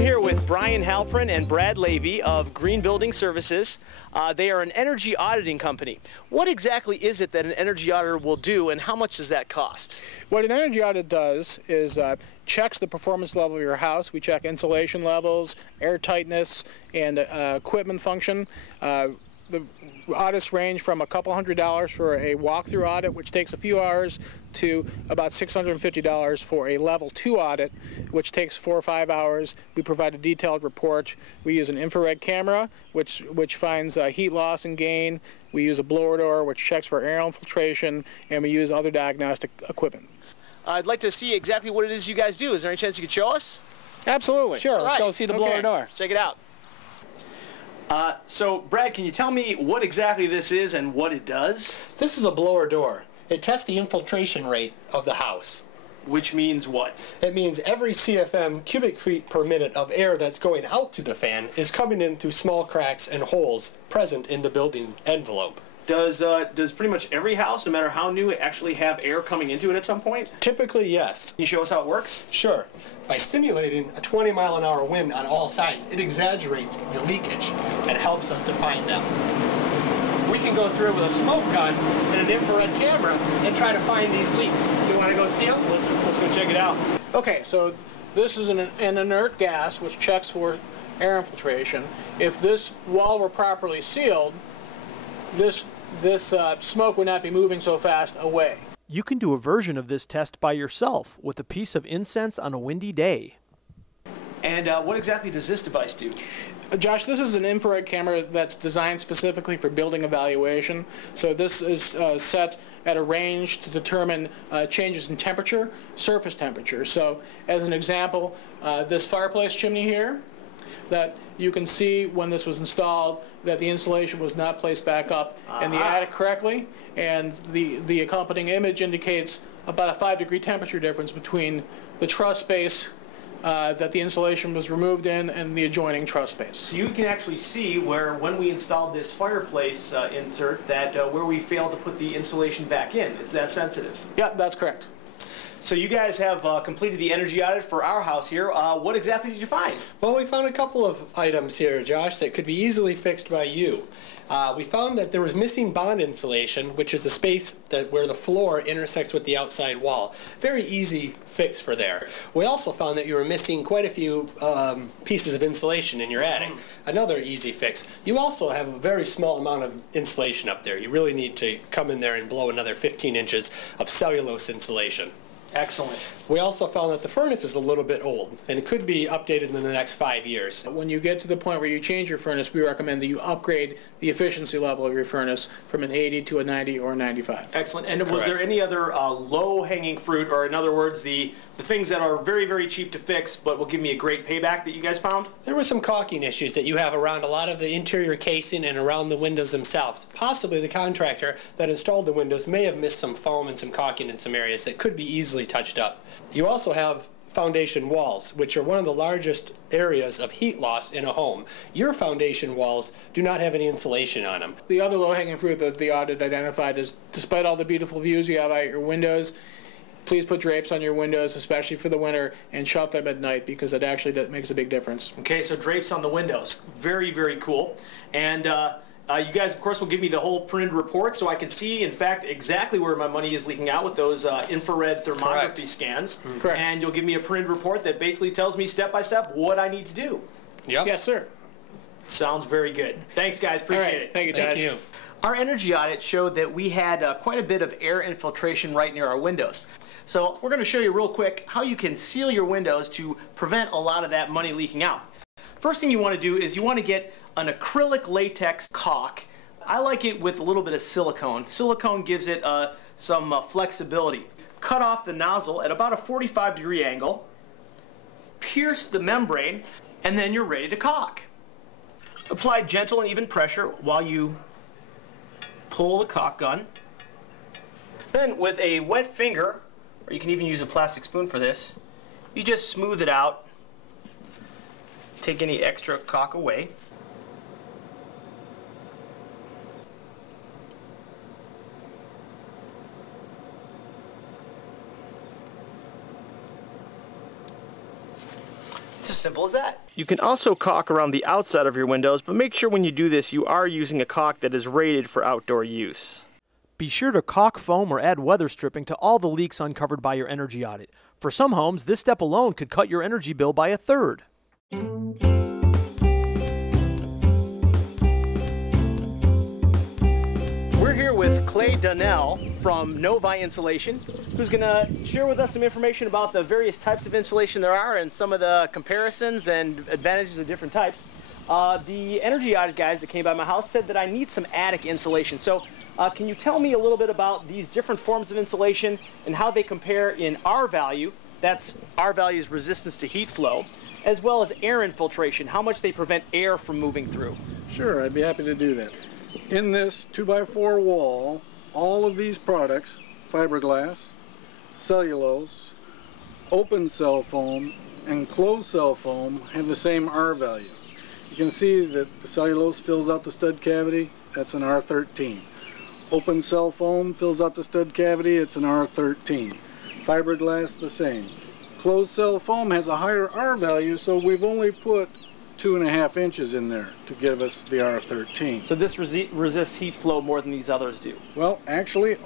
I'm here with Brian Halprin and Brad Levy of Green Building Services. They are an energy auditing company. What exactly is it that an energy auditor will do, and how much does that cost? What an energy audit does is checks the performance level of your house. We check insulation levels, air tightness, and equipment function. The audits range from a couple $100 for a walkthrough audit, which takes a few hours, to about $650 for a level 2 audit, which takes 4 or 5 hours. We provide a detailed report. We use an infrared camera, which finds heat loss and gain. We use a blower door, which checks for air infiltration, and we use other diagnostic equipment. I'd like to see exactly what it is you guys do. Is there any chance you could show us? Absolutely. Sure, let's go see the blower door. Let's check it out. So, Brad, can you tell me what exactly this is and what it does? This is a blower door. It tests the infiltration rate of the house. Which means what? It means every CFM, cubic feet per minute, of air that's going out through the fan is coming in through small cracks and holes present in the building envelope. Does pretty much every house, no matter how new, actually have air coming into it at some point? Typically, yes. Can you show us how it works? Sure. By simulating a 20-mile-an-hour wind on all sides, it exaggerates the leakage and helps us to find them. We can go through with a smoke gun and an infrared camera and try to find these leaks. Do you want to go see them? Let's go check it out. Okay, so this is an inert gas which checks for air infiltration. If this wall were properly sealed, this smoke would not be moving so fast away. You can do a version of this test by yourself with a piece of incense on a windy day. And what exactly does this device do? Josh, this is an infrared camera that's designed specifically for building evaluation. So this is set at a range to determine changes in temperature, surface temperature. So as an example, this fireplace chimney here, that you can see when this was installed that the insulation was not placed back up in the attic correctly, and the accompanying image indicates about a 5-degree temperature difference between the truss space that the insulation was removed in and the adjoining truss space. So you can actually see where, when we installed this fireplace insert, that where we failed to put the insulation back in. It's that sensitive. Yep, that's correct. So you guys have completed the energy audit for our house here. What exactly did you find? Well, we found a couple of items here, Josh, that could be easily fixed by you. We found that there was missing bond insulation, which is the space where the floor intersects with the outside wall. Very easy fix for there. We also found that you were missing quite a few pieces of insulation in your attic. Another easy fix. You also have a very small amount of insulation up there. You really need to come in there and blow another 15 inches of cellulose insulation. Excellent. We also found that the furnace is a little bit old and it could be updated in the next 5 years. When you get to the point where you change your furnace, we recommend that you upgrade the efficiency level of your furnace from an 80 to a 90 or a 95. Excellent. And was there any other low-hanging fruit, or in other words, the things that are very, very cheap to fix but will give me a great payback that you guys found? There were some caulking issues that you have around a lot of the interior casing and around the windows themselves. Possibly the contractor that installed the windows may have missed some foam and some caulking in some areas that could be easily touched up. You also have foundation walls, which are one of the largest areas of heat loss in a home. Your foundation walls do not have any insulation on them. The other low-hanging fruit that the audit identified is, despite all the beautiful views you have out your windows, please put drapes on your windows, especially for the winter, and shut them at night, because it actually makes a big difference. Okay, so drapes on the windows. Very, very cool. And you guys, of course, will give me the whole printed report so I can see, in fact, exactly where my money is leaking out with those infrared thermography scans. Correct. And you'll give me a printed report that basically tells me step by step what I need to do. Yep. Yes, sir. Sounds very good. Thanks, guys. Appreciate it. Thank you, Josh. Thank you. Our energy audit showed that we had quite a bit of air infiltration right near our windows. So we're going to show you real quick how you can seal your windows to prevent a lot of that money leaking out. First thing you want to do is you want to get an acrylic latex caulk. I like it with a little bit of silicone. Silicone gives it some flexibility. Cut off the nozzle at about a 45-degree angle, pierce the membrane, and then you're ready to caulk. Apply gentle and even pressure while you pull the caulk gun. Then with a wet finger, or you can even use a plastic spoon for this, you just smooth it out, take any extra caulk away. It's as simple as that. You can also caulk around the outside of your windows, but make sure when you do this you are using a caulk that is rated for outdoor use. Be sure to caulk foam or add weather stripping to all the leaks uncovered by your energy audit. For some homes, this step alone could cut your energy bill by a third. We're here with Clay Donnell from Novi Insulation, who's going to share with us some information about the various types of insulation there are and some of the comparisons and advantages of different types. The energy audit guys that came by my house said that I need some attic insulation. So can you tell me a little bit about these different forms of insulation and how they compare in R value, that's R value's resistance to heat flow, as well as air infiltration, how much they prevent air from moving through? Sure, I'd be happy to do that. In this 2x4 wall, all of these products, fiberglass, cellulose, open cell foam, and closed cell foam have the same R value. You can see that the cellulose fills out the stud cavity, that's an R13. Open cell foam fills out the stud cavity, it's an R13. Fiberglass, the same. Closed cell foam has a higher R value, so we've only put 2.5 inches in there to give us the R13. So this resists heat flow more than these others do? Well, actually,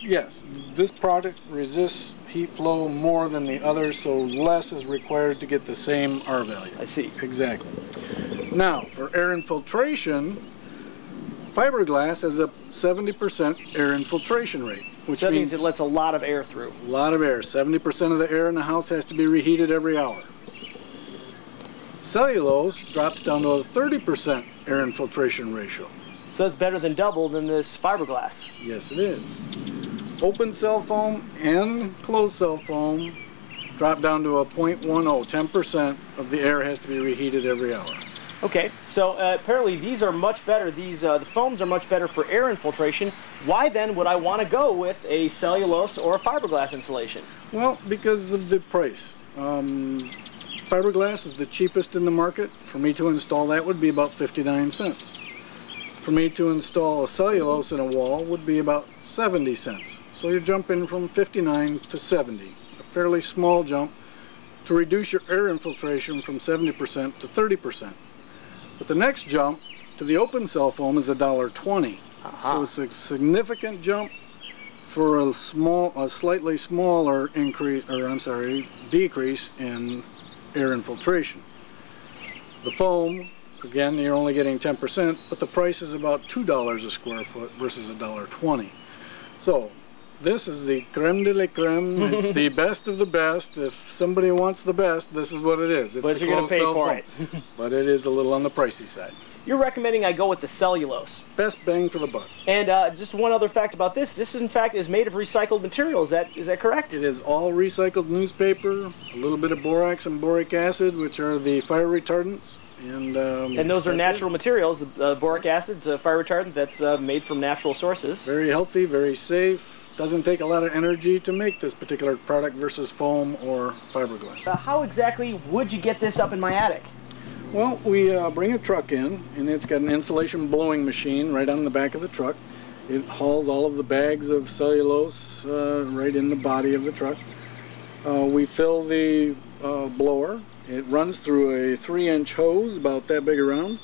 yes, this product resists heat flow more than the others, so less is required to get the same R value. I see. Exactly. Now, for air infiltration, fiberglass has a 70% air infiltration rate, which that means it lets a lot of air through. A lot of air. 70% of the air in the house has to be reheated every hour. Cellulose drops down to a 30% air infiltration ratio. So it's better than double than this fiberglass. Yes, it is. Open cell foam and closed cell foam drop down to a 0.10, 10% of the air has to be reheated every hour. Okay, so apparently these are much better. These the foams are much better for air infiltration. Why then would I want to go with a cellulose or a fiberglass insulation? Well, because of the price. Fiberglass is the cheapest in the market. For me to install that would be about 59 cents. For me to install a cellulose in a wall would be about 70 cents. So you're jumping from 59 to 70, a fairly small jump to reduce your air infiltration from 70% to 30%. But the next jump to the open cell foam is $1.20. So it's a significant jump for a slightly smaller decrease in air infiltration. The foam, again, you're only getting 10%, but the price is about $2 a square foot versus $1.20. So this is the creme de la creme. It's the best of the best. If somebody wants the best, this is what it is. It's but you're going to pay for it. But it is a little on the pricey side. You're recommending I go with the cellulose. Best bang for the buck. And just one other fact about this. This, in fact, is made of recycled material. Is that correct? It is all recycled newspaper, a little bit of borax and boric acid, which are the fire retardants. And those are natural materials. The boric acid's a fire retardant that's made from natural sources. Very healthy, very safe. Doesn't take a lot of energy to make this particular product versus foam or fiberglass. How exactly would you get this up in my attic? Well, we bring a truck in, and it's got an insulation blowing machine right on the back of the truck. It hauls all of the bags of cellulose right in the body of the truck. We fill the blower. It runs through a 3-inch hose about that big around.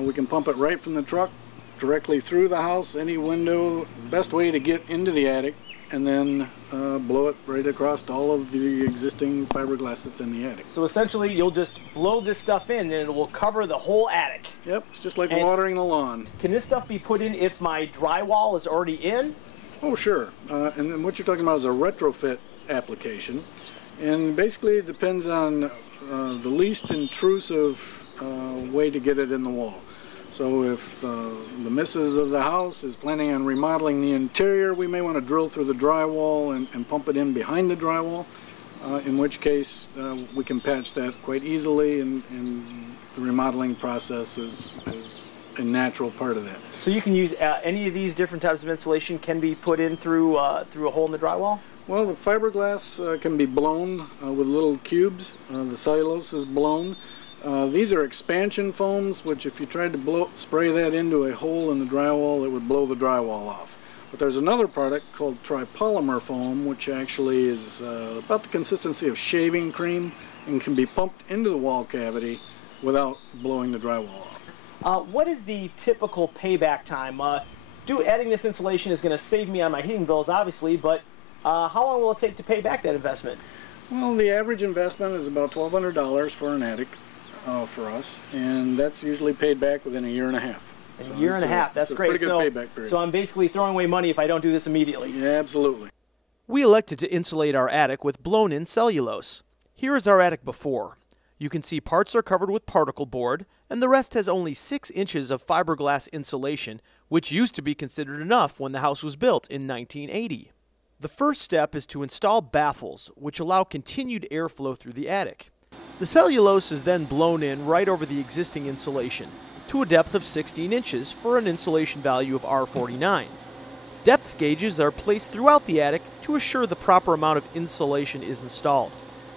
We can pump it right from the truck directly through the house, any window. Best way to get into the attic, and then blow it right across all of the existing fiberglass that's in the attic. So essentially you'll just blow this stuff in and it will cover the whole attic. Yep, it's just like watering the lawn. Can this stuff be put in if my drywall is already in? Oh, sure. And then what you're talking about is a retrofit application. And basically it depends on the least intrusive way to get it in the wall. So if the missus of the house is planning on remodeling the interior, we may want to drill through the drywall and pump it in behind the drywall, in which case we can patch that quite easily, and the remodeling process is a natural part of that. So you can use any of these different types of insulation can be put in through a hole in the drywall? Well, the fiberglass can be blown with little cubes. The cellulose is blown. These are expansion foams, which if you tried to spray that into a hole in the drywall, it would blow the drywall off. But there's another product called tripolymer foam, which actually is about the consistency of shaving cream, and can be pumped into the wall cavity without blowing the drywall off. What is the typical payback time? Adding this insulation is going to save me on my heating bills, obviously, but how long will it take to pay back that investment? Well, the average investment is about $1,200 for an attic for us, and that's usually paid back within a year and a half. A year and a half, that's great. Pretty good payback period. So I'm basically throwing away money if I don't do this immediately. Yeah, absolutely. We elected to insulate our attic with blown-in cellulose. Here is our attic before. You can see parts are covered with particle board, and the rest has only 6 inches of fiberglass insulation, which used to be considered enough when the house was built in 1980. The first step is to install baffles, which allow continued airflow through the attic. The cellulose is then blown in right over the existing insulation, to a depth of 16 inches for an insulation value of R49. Depth gauges are placed throughout the attic to assure the proper amount of insulation is installed.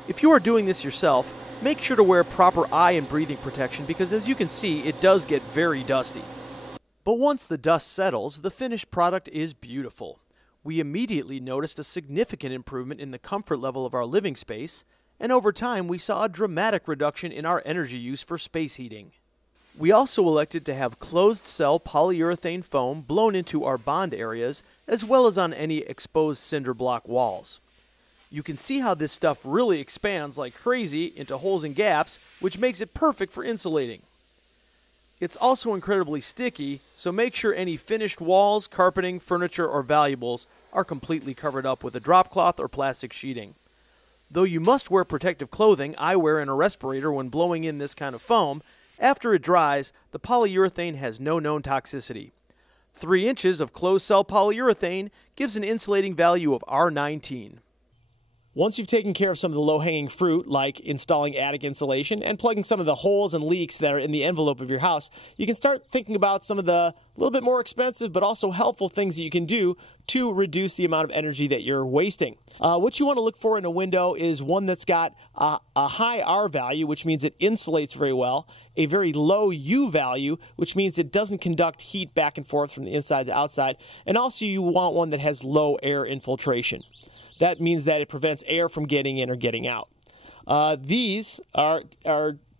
If you are doing this yourself, make sure to wear proper eye and breathing protection because, as you can see, it does get very dusty. But once the dust settles, the finished product is beautiful. We immediately noticed a significant improvement in the comfort level of our living space, and over time we saw a dramatic reduction in our energy use for space heating. We also elected to have closed-cell polyurethane foam blown into our bond areas, as well as on any exposed cinder block walls. You can see how this stuff really expands like crazy into holes and gaps, which makes it perfect for insulating. It's also incredibly sticky, so make sure any finished walls, carpeting, furniture, or valuables are completely covered up with a drop cloth or plastic sheeting. Though you must wear protective clothing, eyewear, and a respirator when blowing in this kind of foam, after it dries, the polyurethane has no known toxicity. 3 inches of closed-cell polyurethane gives an insulating value of R19. Once you've taken care of some of the low-hanging fruit, like installing attic insulation and plugging some of the holes and leaks that are in the envelope of your house, you can start thinking about some of the little bit more expensive but also helpful things that you can do to reduce the amount of energy that you're wasting. What you want to look for in a window is one that's got a high R value, which means it insulates very well, a very low U value, which means it doesn't conduct heat back and forth from the inside to outside, and also you want one that has low air infiltration. That means that it prevents air from getting in or getting out. These are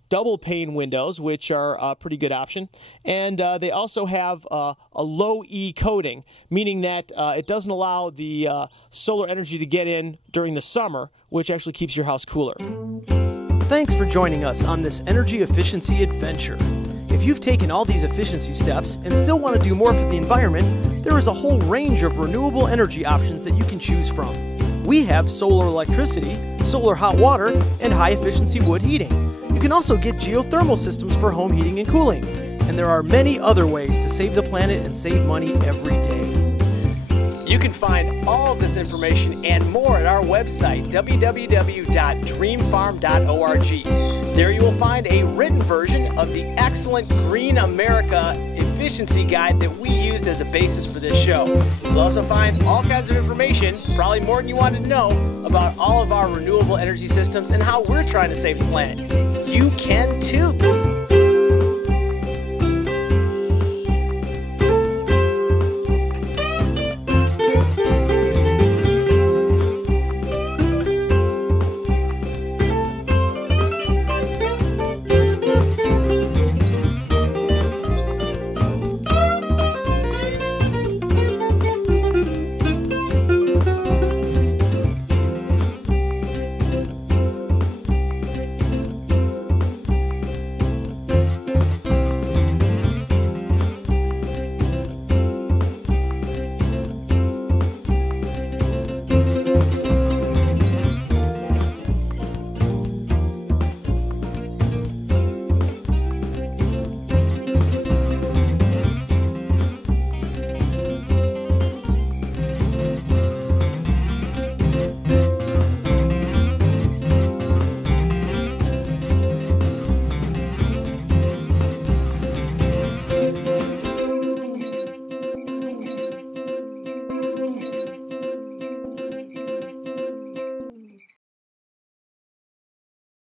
double pane windows, which are a pretty good option. And they also have a low E coating, meaning that it doesn't allow the solar energy to get in during the summer, which actually keeps your house cooler. Thanks for joining us on this energy efficiency adventure. If you've taken all these efficiency steps and still want to do more for the environment, there is a whole range of renewable energy options that you can choose from. We have solar electricity, solar hot water, and high-efficiency wood heating. You can also get geothermal systems for home heating and cooling. And there are many other ways to save the planet and save money every day. You can find all of this information and more at our website, www.dreamfarm.org. There you will find a written version of the excellent Green America efficiency guide that we used as a basis for this show. You'll also find all kinds of information, probably more than you wanted to know, about all of our renewable energy systems and how we're trying to save the planet. You can too.